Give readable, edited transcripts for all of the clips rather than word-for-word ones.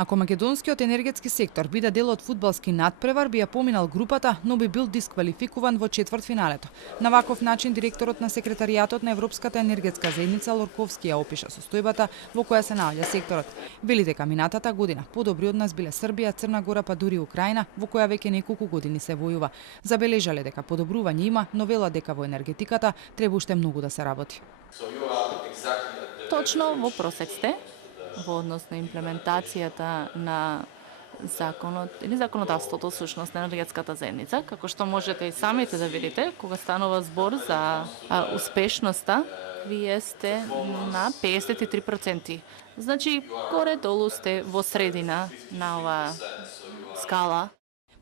Ако македонскиот енергетски сектор биде дел од фудбалски надпревар, би ја поминал групата, но би бил дисквалификуван во четвртфиналето. На ваков начин директорот на секретаријатот на Европската енергетска заедница Лорковски ја опиша состојбата во која се наоѓа секторот. Вели дека минатата година подобри од нас биле Србија, Црна Гора, па дури Украина, во која веќе неколку години се војува. Забележале дека подобрување има, но велат дека во енергетиката треба уште многу да се работи. Точно во просек сте во однос на имплементацијата на законот или законодавството всушност на енергетската заедница, како што можете и самите да видите, кога станува збор за успешноста, вие сте на 53%. Значи, горе-долу сте во средина на оваа скала.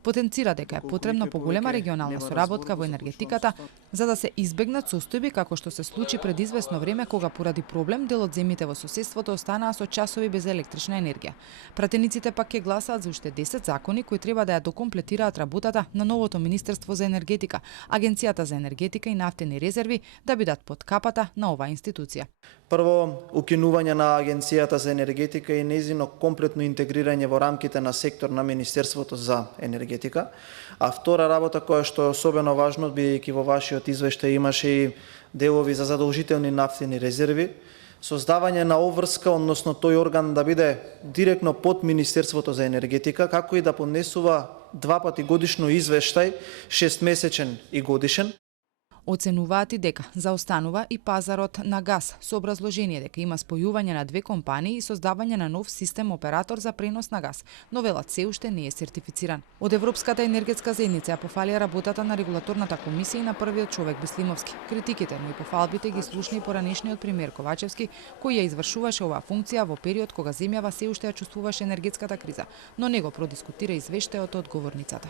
Потенцира дека е потребна поголема регионална соработка во енергетиката за да се избегнат состојби како што се случи пред извесно време кога поради проблем дел од земјите во соседството останаа со часови без електрична енергија. Пратениците пак ќе гласаат за уште 10 закони кои треба да ја докомплетираат работата на новото Министерство за енергетика, Агенцијата за енергетика и нафтени резерви да бидат под капата на оваа институција. Прво, укинување на Агенцијата за енергетика и нејзино комплетно интегрирање во рамките на сектор на Министерството за енергетика. А втора работа која што е особено важно, бидејќи во вашиот извештај имаше и делови за задолжителни нафтени резерви, создавање на обврска, односно тој орган да биде директно под Министерството за енергетика, како и да поднесува 2 пати годишно извештај, 6-месечен и годишен. Оценуваат и дека заостанува и пазарот на газ, со образложение дека има спојување на две компании и создавање на нов систем оператор за пренос на газ, но велат се уште не е сертифициран. Од Европската енергетска заедница ја пофалија работата на регулаторната комисија и на првиот човек Беслимовски. Критиките, но и пофалбите ги слушна и поранешниот премиер Ковачевски, кој ја извршуваше оваа функција во период кога земјава се уште ја чувствуваше енергетската криза, но него продискутира извештајот од говорницата.